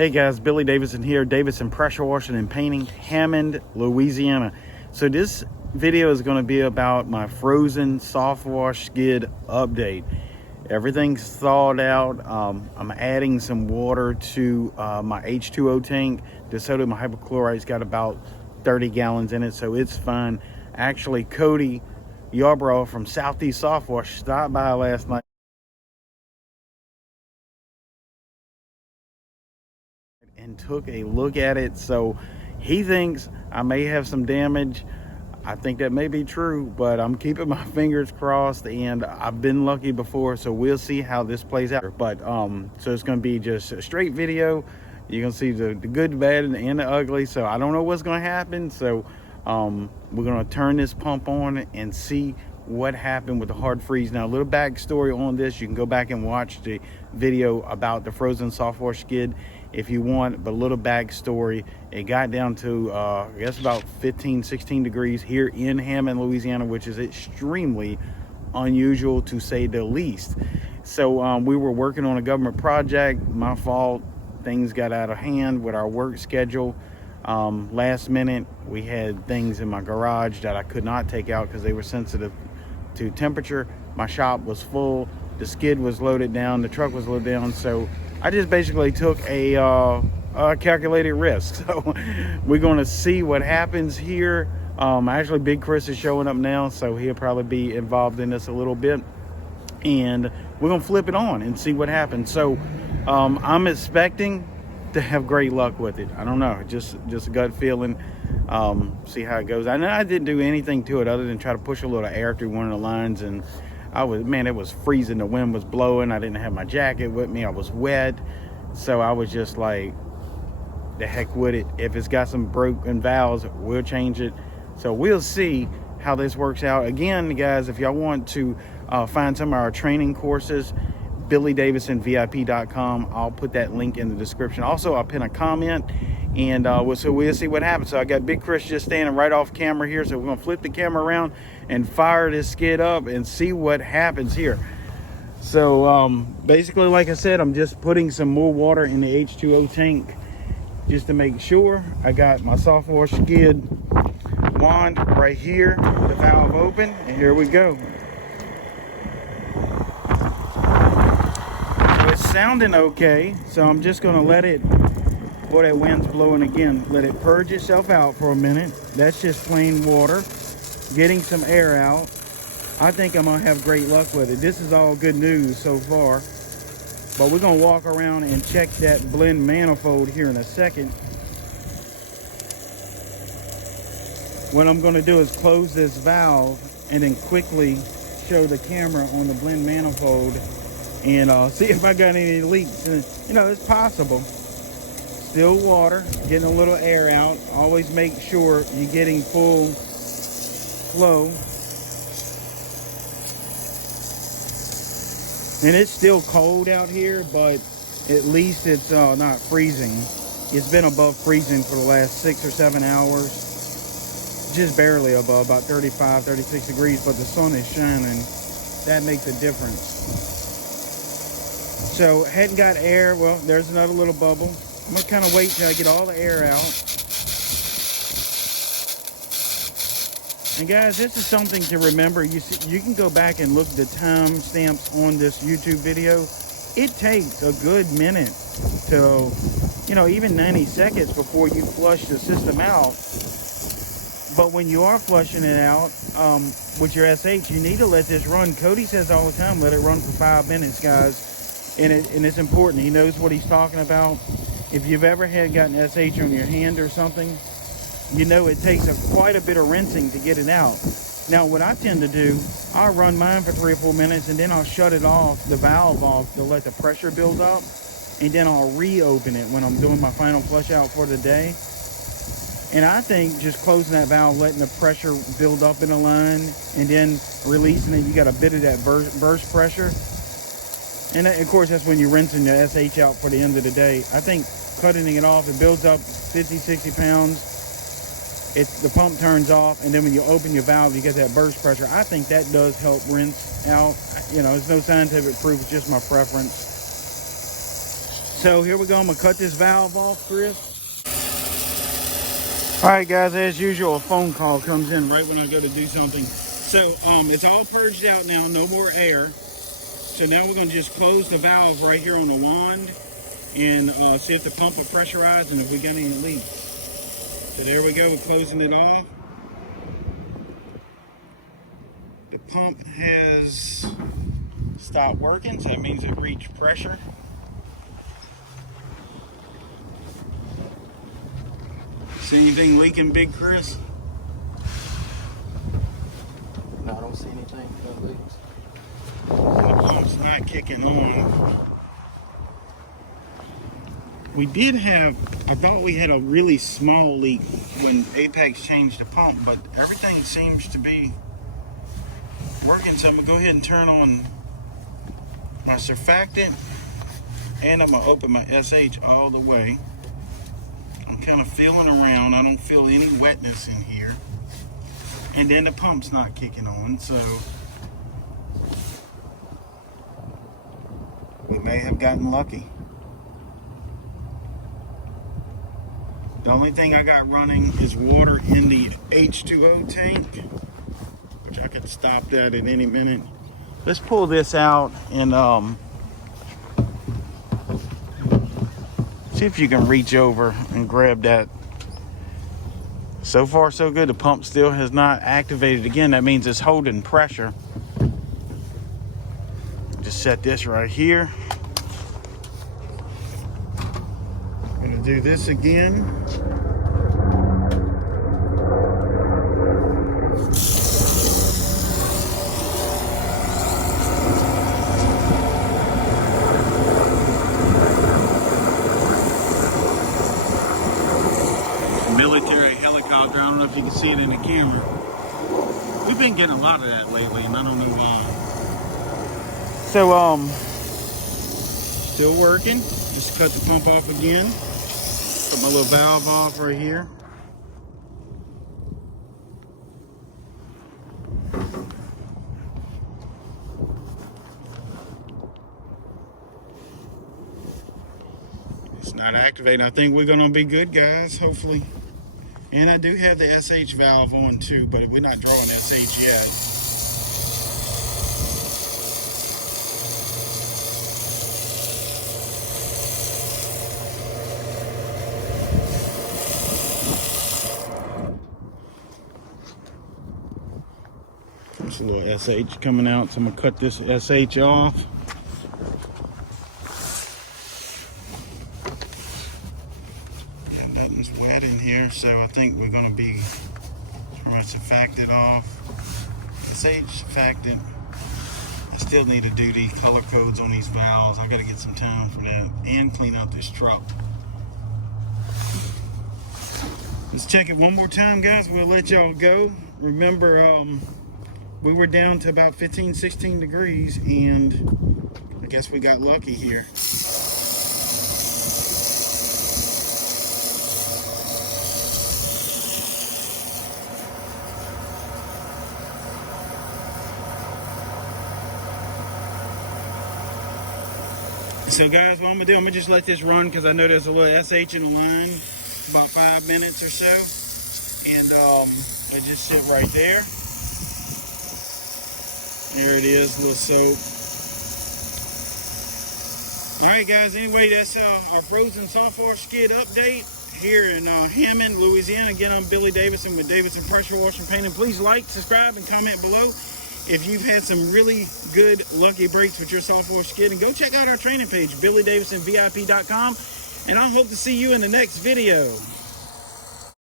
Hey guys, Billy Davison here, Davison Pressure Washing and Painting, Hammond, Louisiana. So this video is going to be about my frozen Softwash skid update. Everything's thawed out. I'm adding some water to my H2O tank. The sodium hypochlorite's got about 30 gallons in it, so it's fine. Actually, Cody Yarbrough from Southeast Softwash stopped by last night and took a look at it. So he thinks I may have some damage. I think that may be true, but I'm keeping my fingers crossed, and I've been lucky before, so we'll see how this plays out. But so it's going to be just a straight video. You're going to see the good, the bad, and the ugly. So I don't know what's going to happen. So we're going to turn this pump on and see what happened with the hard freeze. Now, a little backstory on this, you can go back and watch the video about the frozen Softwash skid if you want, but a little backstory. It got down to I guess about 15-16 degrees here in Hammond, Louisiana, which is extremely unusual to say the least. So we were working on a government project. My fault. Things got out of hand with our work schedule. Last minute, we had things in my garage that I could not take out because they were sensitive to temperature. My shop was full, the skid was loaded down, the truck was loaded down, so I just basically took a calculated risk. So we're going to see what happens here. Actually, Big Chris is showing up now, so he'll probably be involved in this a little bit, and we're going to flip it on and see what happens. So I'm expecting to have great luck with it. I don't know, just a gut feeling. See how it goes. I know I didn't do anything to it other than try to push a little air through one of the lines, and it was freezing. The wind was blowing. I didn't have my jacket with me. I was wet, so I was just like, the heck with it. If it's got some broken valves, we'll change it. So we'll see how this works out. Again, guys, if y'all want to find some of our training courses, BillyDavisonVIP.com. I'll put that link in the description. Also, I'll pin a comment, and we'll see what happens. So I got Big Chris just standing right off camera here, so we're gonna flip the camera around and fire this skid up and see what happens here. So basically, like I said, I'm just putting some more water in the H2O tank just to make sure. I got my Softwash skid wand right here, the valve open, and here we go. Sounding okay, so I'm just gonna let it, boy, that wind's blowing again, let it purge itself out for a minute. That's just plain water getting some air out. I think I'm gonna have great luck with it. This is all good news so far, but we're gonna walk around and check that blend manifold here in a second. What I'm gonna do is close this valve and then quickly show the camera on the blend manifold and see if I got any leaks. And, you know, it's possible. Still water, getting a little air out. Always make sure you're getting full flow. And it's still cold out here, but at least it's not freezing. It's been above freezing for the last 6 or 7 hours. Just barely above, about 35, 36 degrees, but the sun is shining. That makes a difference. So hadn't got air. Well, there's another little bubble. I'm gonna kind of wait till I get all the air out. And guys, this is something to remember. You can go back and look at the time stamps on this YouTube video. It takes a good minute to, you know, even 90 seconds before you flush the system out. But when you are flushing it out with your SH, you need to let this run. Cody says all the time, let it run for 5 minutes, guys. And it's important. He knows what he's talking about. If you've ever gotten SH on your hand or something, you know it takes quite a bit of rinsing to get it out. Now, what I tend to do, I'll run mine for 3 or 4 minutes, and then I'll shut it off, the valve off, to let the pressure build up, and then I'll reopen it when I'm doing my final flush out for the day. And I think just closing that valve, letting the pressure build up in the line, and then releasing it, you got a bit of that burst pressure. And of course, that's when you're rinsing the SH out for the end of the day. I think cutting it off, it builds up 50, 60 pounds. The pump turns off, and then when you open your valve, you get that burst pressure. I think that does help rinse out. You know, there's no scientific proof, it's just my preference. So here we go. I'm gonna cut this valve off, Chris. All right, guys, as usual, a phone call comes in right when I go to do something. So it's all purged out now, no more air. So now we're gonna just close the valve right here on the wand and see if the pump will pressurize and if we got any leaks. So there we go, we're closing it off. The pump has stopped working, so that means it reached pressure. See anything leaking, Big Chris? No, I don't see anything. No leaks. The pump's not kicking on. We did have, I thought we had a really small leak when Apex changed the pump, but everything seems to be working. So I'm gonna go ahead and turn on my surfactant, and I'm gonna open my SH all the way. I'm kind of feeling around. I don't feel any wetness in here. And then the pump's not kicking on, so we may have gotten lucky. The only thing I got running is water in the H2O tank, which I could stop that at any minute. Let's pull this out and see if you can reach over and grab that. So far so good. The pump still has not activated again. That means it's holding pressure. Just set this right here. I'm gonna do this again. Military helicopter. I don't know if you can see it in the camera. We've been getting a lot of that lately, and I don't know why. So, still working. Just cut the pump off again. Put my little valve off right here. It's not activating. I think we're gonna be good, guys, hopefully. And I do have the SH valve on too, but we're not drawing SH yet. There's a little SH coming out, so I'm gonna cut this SH off. Nothing's wet in here, so I think we're gonna be pretty much surfactant off. SH surfactant. I still need to do the color codes on these valves. I gotta get some time for that and clean out this truck. Let's check it one more time, guys. We'll let y'all go. Remember, we were down to about 15, 16 degrees, and I guess we got lucky here. So guys, what I'm gonna do, I'm gonna just let this run because I know there's a little SH in the line, about 5 minutes or so. And I just sit right there. There it is, a little soap. All right, guys, anyway, that's our frozen Softwash skid update here in Hammond, Louisiana. Again, I'm Billy Davidson with Davidson Pressure Washing Painting. Please like, subscribe, and comment below if you've had some really good lucky breaks with your Softwash skid. And go check out our training page, BillyDavidsonVIP.com. And I hope to see you in the next video.